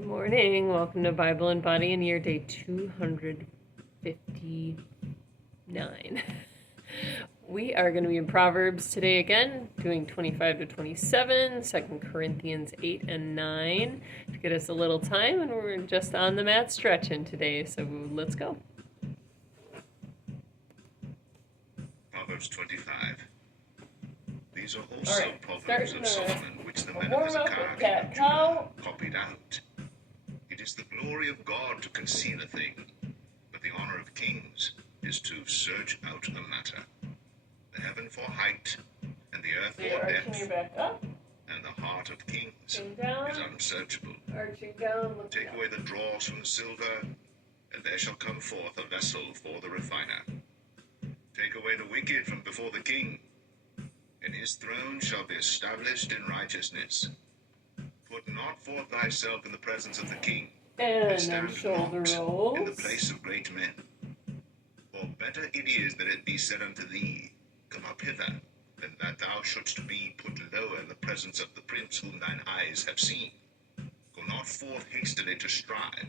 Good morning. Welcome to Bible and Body in year day 259. We are going to be in Proverbs today again, doing 25 to 27, 2 Corinthians 8 and 9 to get us a little time, and we're just on the mat stretching today, so let's go. Proverbs 25. These are also Proverbs of Solomon, which the men of Hezekiah copied out. It is the glory of God to conceal a thing, but the honor of kings is to search out a matter. The heaven for height, and the earth for depth, and the heart of kings is unsearchable. Take away the dross from the silver, and there shall come forth a vessel for the refiner. Take away the wicked from before the king, and his throne shall be established in righteousness. Put not forth thyself in the presence of the king, and stand not in the place of great men. For better it is that it be said unto thee, Come up hither, than that thou shouldst be put lower in the presence of the prince whom thine eyes have seen. Go not forth hastily to strive,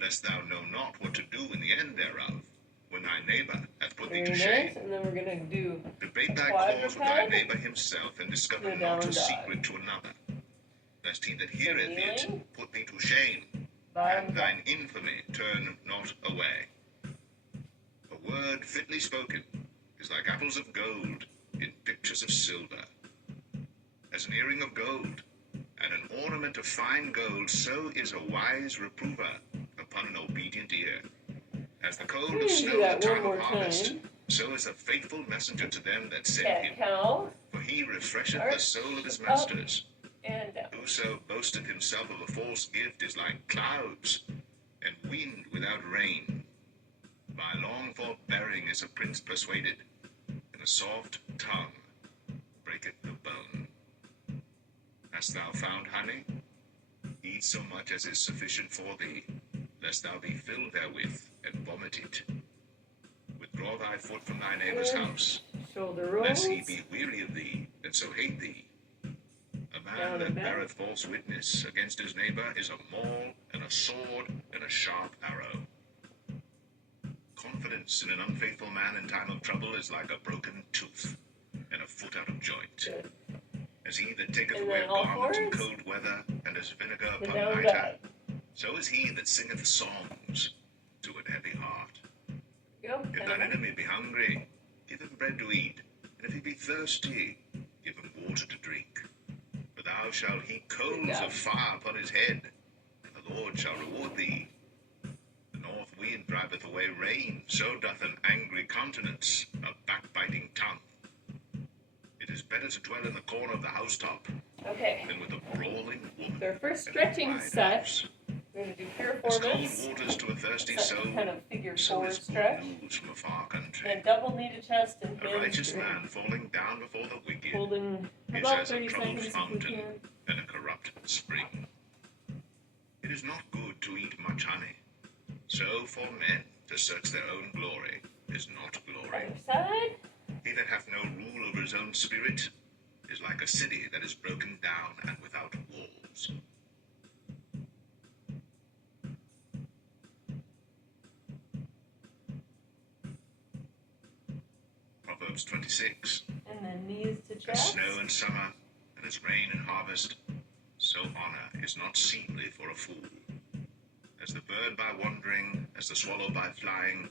lest thou know not what to do in the end thereof, when thy neighbor hath put thee to shame. And then we're going to do debate thy cause with thy neighbor himself, and discover not a secret to another, lest he that heareth it put thee to shame, and thine infamy turn not away. A word fitly spoken is like apples of gold in pictures of silver. As an earring of gold and an ornament of fine gold, so is a wise reprover upon an obedient ear. As the cold of snow at the time of harvest, so is a faithful messenger to them that send him. For he refresheth the soul of his masters. Whoso boasteth himself of a false gift is like clouds, and wind without rain. By long forbearing is a prince persuaded, and a soft tongue breaketh the bone. Hast thou found honey? Eat so much as is sufficient for thee, lest thou be filled therewith, and vomit it. Withdraw thy foot from thy neighbor's house, lest he be weary of thee, and so hate thee. A man that beareth false witness against his neighbor is a maul, and a sword, and a sharp arrow. Confidence in an unfaithful man in time of trouble is like a broken tooth, and a foot out of joint. As he that taketh away a garment in cold weather, and as vinegar upon nitre, so is he that singeth songs to an heavy heart. If thine enemy be hungry, give him bread to eat, and if he be thirsty, give him water to drink. For thou shalt heap coals of fire upon his head, and the Lord shall reward thee. The north wind driveth away rain, so doth an angry countenance, a backbiting tongue. It is better to dwell in the corner of the housetop than with a brawling woman. Their first stretching set. We're going to do piriformis. As cold waters to a thirsty soul, kind of figure so four is stretch. good news from a far country. And double knee to chest and A righteous man falling down before the wicked holding is about as a 30 troubled seconds fountain and a corrupt spring. It is not good to eat much honey. So for men to search their own glory is not glory. Side. He that hath no rule over his own spirit is like a city that is broken down and without walls. Proverbs 26. And then knees to As chest. snow in summer, and as rain in harvest, so honor is not seemly for a fool. As the bird by wandering, as the swallow by flying,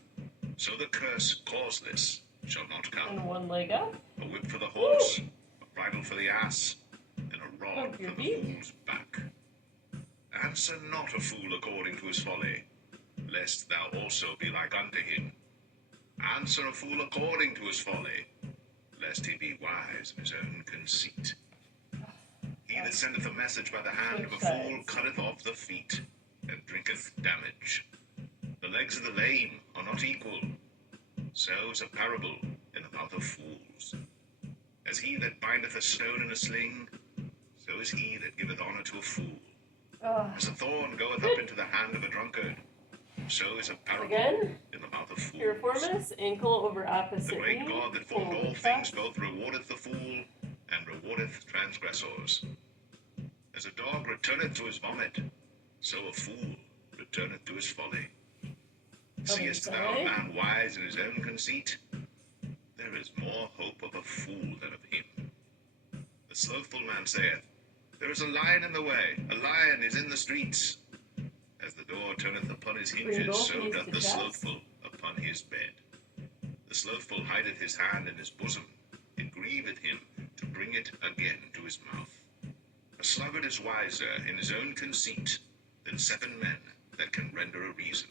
so the curse causeless shall not come. And one leg up. A whip for the horse, a bridle for the ass, and a rod for the fool's back. Answer not a fool according to his folly, lest thou also be like unto him. Answer a fool according to his folly, lest he be wise in his own conceit. He that sendeth a message by the hand of a fool cutteth off the feet, and drinketh damage. The legs of the lame are not equal. So is a parable in the mouth of fools. As he that bindeth a stone in a sling, so is he that giveth honor to a fool. As a thorn goeth up into the hand of a drunkard, so is a parable in the mouth of fools. Piriformis, ankle over opposite The great knee. God that formed all things both rewardeth the fool and rewardeth transgressors. As a dog returneth to his vomit, so a fool returneth to his folly. Seest thou a man wise in his own conceit? There is more hope of a fool than of him. The slothful man saith, There is a lion in the way, a lion is in the streets. As the door turneth upon his hinges, so doth the slothful upon his bed. The slothful hideth his hand in his bosom, it grieveth him to bring it again to his mouth. A sluggard is wiser in his own conceit than 7 men that can render a reason.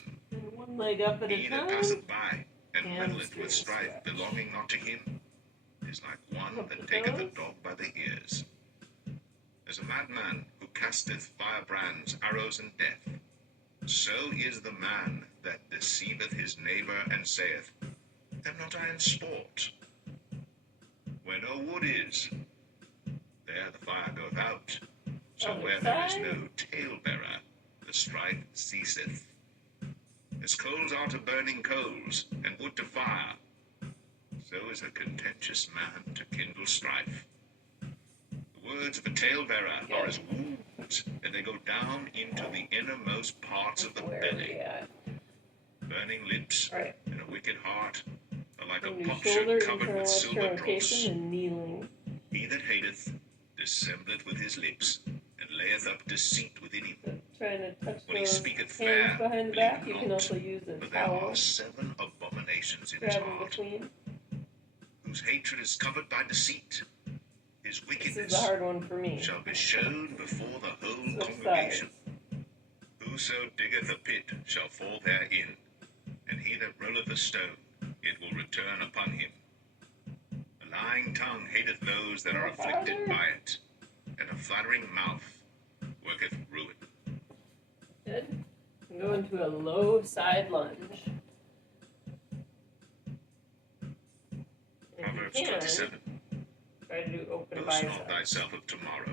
One leg up at a time. He that passeth by and meddleth with strife belonging not to him is like one that taketh a dog by the ears. As a madman who casteth firebrands, arrows, and death, so is the man that deceiveth his neighbor and saith, Am not I in sport? Where no wood is, there the fire goeth out. So where there is no talebearer, the strife ceaseth. As coals are to burning coals, and wood to fire, so is a contentious man to kindle strife. The words of a talebearer are as wounds, and they go down into the innermost parts of the belly. Burning lips and a wicked heart are like a potsherd covered with silver dross. He that hateth dissembleth with his lips, and layeth up deceit within him. When he speaketh fair, believe not, but there are 7 abominations in his heart, whose hatred is covered by deceit. His wickedness shall be shown before the whole congregation. Whoso diggeth a pit shall fall therein, and he that rolleth a stone, it will return upon him. A lying tongue hateth those that are afflicted by it, and a flattering mouth worketh ruin. Good. Go into a low side lunge. Proverbs 27. Try to do open Boast biceps. not thyself of tomorrow,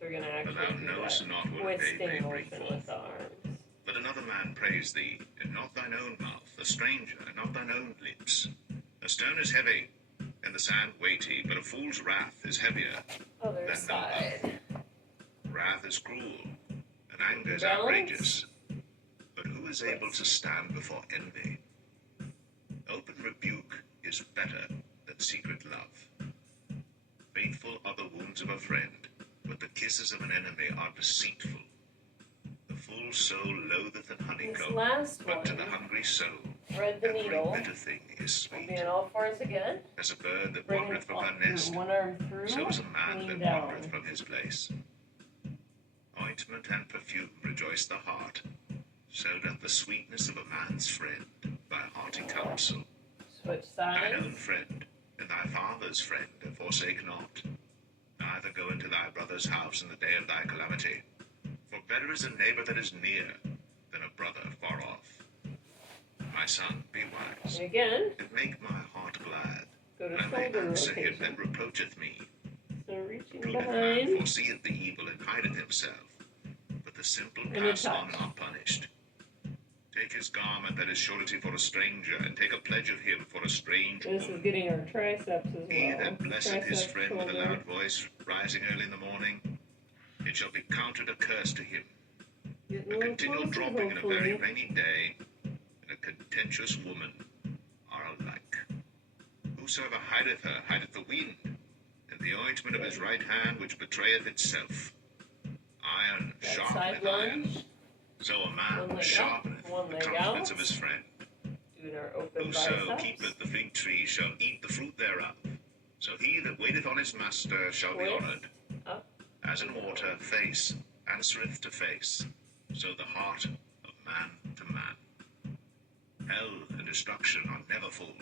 So we're going to for thou actually do knowest not that. what a day may Twisting bring open forth. with the arms. Let another man praise thee, and not thine own mouth, a stranger, and not thine own lips. A stone is heavy, and the sand weighty, but a fool's wrath is heavier Other than side. love. Wrath is cruel, and anger is Balance. outrageous. But who is able to stand before envy? Open rebuke is better than secret love. Faithful are the wounds of a friend, but the kisses of an enemy are deceitful. The full soul loatheth an This honeycomb, last but to one, the hungry soul thread the every needle. bitter thing is We'll sweet. be on all fours again. As a bird that Bring wandereth it from up. her nest, One arm through. so is a man lean that down. wandereth from his place. Ointment and perfume rejoice the heart, so doth the sweetness of a man's friend by hearty counsel. Switch Thine own sides. friend and thy father's friend forsake not, neither go into thy brother's house in the day of thy calamity. For better is a neighbor that is near than a brother far off. My son, be wise, And again, and make my heart glad. go to And I may shoulder answer him rotation. that reproacheth me. So reaching Prudent man behind. foreseeth the evil and hideth himself, but the simple And a pass on touch. unpunished. Take his garment that is surety for a stranger, and take a pledge of him for a strange This is woman. getting our triceps as well. He that blesseth his Tricep, friend with a shoulder. loud voice, rising early in the morning, it shall be counted a curse to him. Getting A a little continual closer, dropping in a very hopefully. rainy day, and a contentious woman are alike. Whosoever hideth her hideth the wind, and the ointment of his right hand which betrayeth itself. Iron That sharpeneth side iron, lunge. so a One man leg up, sharpeneth one the leg countenance out. of his friend. Doing our open Whoso biceps. keepeth the fig tree shall eat the fruit thereof. So he that waiteth on his master shall be Twist. honoured. Up. As in water, face answereth to face, so the heart of man to man. Hell and destruction are never full,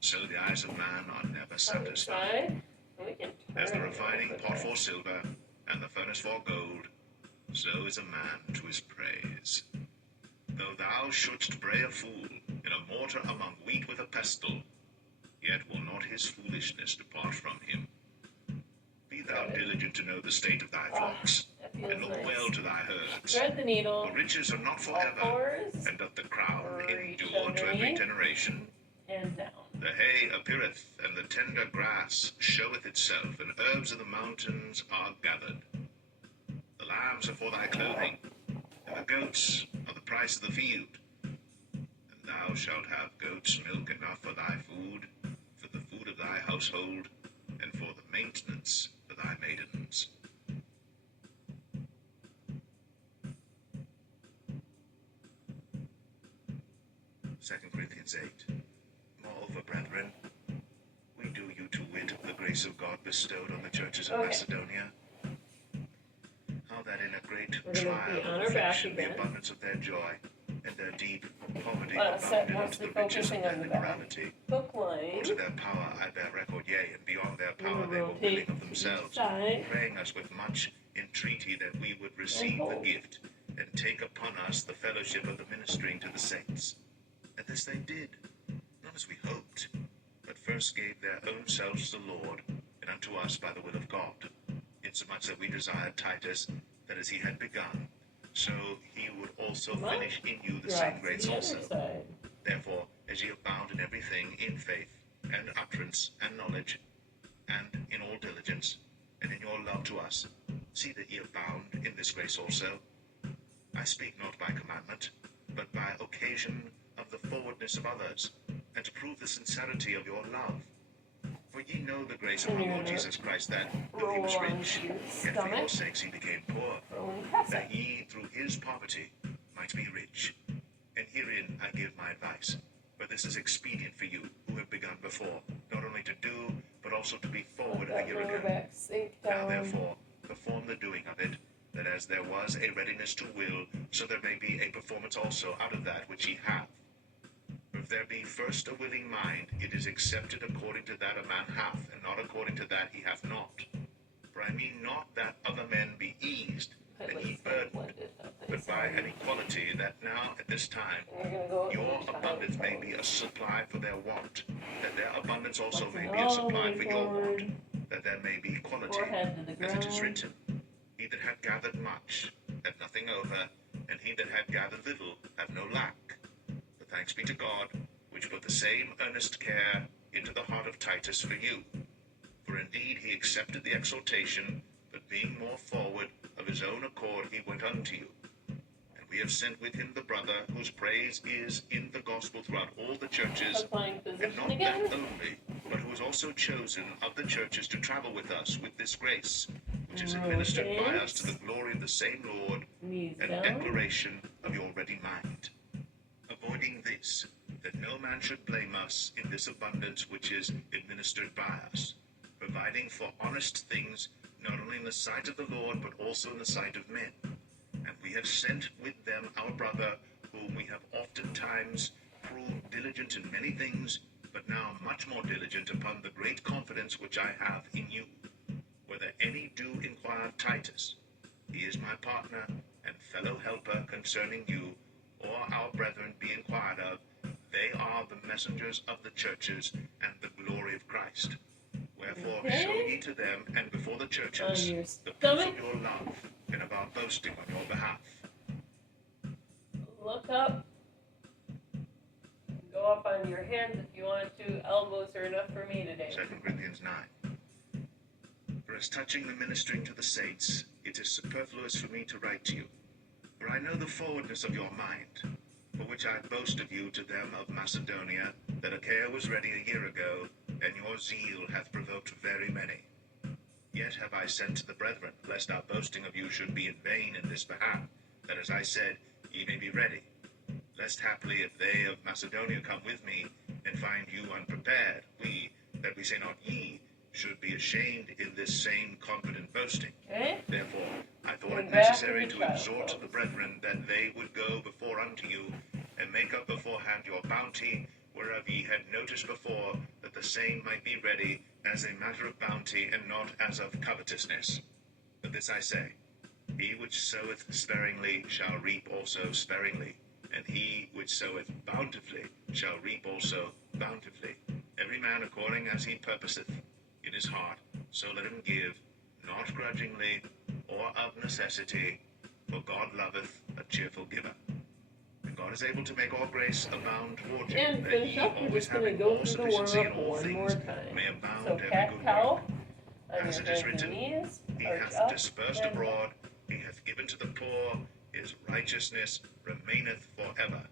so the eyes of man are never Other satisfied. side. And we can turn As the it a refining little pot bit. for silver, and the furnace for gold, so is a man to his praise. Though thou shouldst bray a fool in a mortar among wheat with a pestle, yet will not his foolishness depart from him. Be thou diligent to know the state of thy flocks, That and feels look nice. well to thy herds. Thread the needle. For riches are not All forever, fours. and doth the crown Reach endure to every underneath. generation. And down. The hay appeareth, and the tender grass showeth itself, and herbs of the mountains are gathered. The lambs are for thy clothing, and the goats are the price of the field. And thou shalt have goats' milk enough for thy food, for the food of thy household, and for the maintenance of thy maidens. Second Corinthians 8. Moreover, brethren, we do you to wit of the grace of God bestowed on the churches of Macedonia, how that in a great trial of affliction the abundance of their joy and their deep poverty abounded unto the riches of their liberality. For to their power I bear record, yea, and beyond their power they were willing of themselves, praying us with much entreaty that we would receive the gift, and take upon us the fellowship of the ministering to the saints. And this they did, not as we hoped, but first gave their own selves to the Lord, and unto us by the will of God, insomuch that we desired Titus, that as he had begun, so he would also finish in you the same grace also. Therefore, as ye abound in everything, in faith, and utterance, and knowledge, and in all diligence, and in your love to us, see that ye abound in this grace also. I speak not by commandment, but by occasion of the forwardness of others, and to prove the sincerity of your love. For ye know the grace of our Lord Jesus Christ, that, though he was rich, yet for your sakes he became poor, that ye through his poverty might be rich. And herein I give my advice, for this is expedient for you, who have begun before, not only to do, but also to be forward a year ago. Now therefore, perform the doing of it, that as there was a readiness to will, so there may be a performance also out of that which ye have. For if there be first a willing mind, it is accepted according to that a man hath, and not according to that he hath not. For I mean not that other men be eased, and ye burdened, but by an equality, that now at this time your abundance may be a supply for their want, that their abundance also may be a supply for your want, that there may be equality, as it is written, he that hath gathered much hath nothing over, and he that hath gathered little hath no lack. But thanks be to God, which put the same earnest care into the heart of Titus for you. For indeed he accepted the exhortation, but being more forward, of his own accord he went unto you. And we have sent with him the brother, whose praise is in the gospel throughout all the churches, and not that only, but who was also chosen of the churches to travel with us with this grace, which is administered by us to the glory of the same Lord, and declaration of your ready mind. Avoiding this, that no man should blame us in this abundance which is administered by us, providing for honest things, not only in the sight of the Lord, but also in the sight of men. And we have sent with them our brother, whom we have oftentimes proved diligent in many things, but now much more diligent upon the great confidence which I have in you. Whether any do inquire of Titus, he is my partner and fellow helper concerning you, or our brethren be inquired of, they are the messengers of the churches and the glory of Christ. Wherefore show ye to them and before the churches the proof of your love and of our boasting on your behalf. Look up. Go up on your hands if you want to. Elbows are enough for me today. 2 Corinthians 9. For as touching the ministering to the saints, it is superfluous for me to write to you. For I know the forwardness of your mind, for which I boast of you to them of Macedonia, that Achaia was ready a year ago, and your zeal hath provoked very many. Yet have I sent to the brethren, lest our boasting of you should be in vain in this behalf, that as I said, ye may be ready. Lest haply if they of Macedonia come with me, and find you unprepared, we, that we say not ye, should be ashamed in this same confident boasting. Therefore, I thought it necessary to exhort the brethren that they would go before unto you, and make up beforehand your bounty, whereof ye had noticed before, that the same might be ready as a matter of bounty, and not as of covetousness. But this I say, he which soweth sparingly shall reap also sparingly, and he which soweth bountifully shall reap also bountifully. Every man according as he purposeth in his heart, so let him give, not grudgingly, or of necessity, for God loveth a cheerful giver. And God is able to make all grace abound toward you, And that finish ye, up, we're always just going to having go all through the sufficiency in warm-up all one more things, time. may abound So every cat good cow, work. on As your it is hands and written, knees, he arch hath up, dispersed and abroad, he hath given to the poor, his righteousness remaineth forever.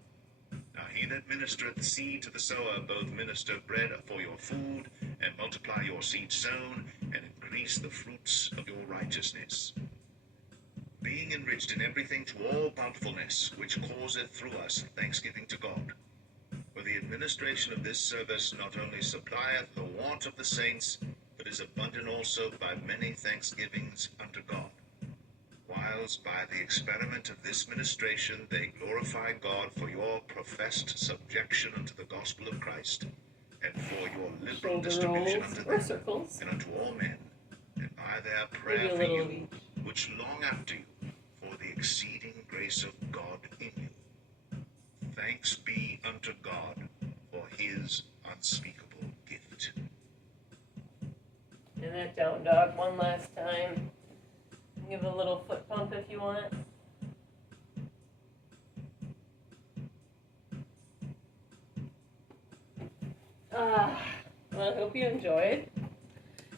Now he that ministereth seed to the sower both minister bread for your food, and multiply your seed sown, and increase the fruits of your righteousness, being enriched in everything to all bountifulness, which causeth through us thanksgiving to God. For the administration of this service not only supplieth the want of the saints, but is abundant also by many thanksgivings unto God. Whilst by the experiment of this ministration they glorify God for your professed subjection unto the gospel of Christ, and for your liberal distribution unto them, circles, and unto all men, and by their prayer for you, which long after you, for the exceeding grace of God in you. Thanks be unto God for his unspeakable gift. And that down dog one last time. Give a little foot pump if you want. Well, I hope you enjoyed.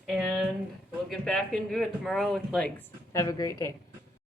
And we'll get back into it tomorrow with legs. Have a great day.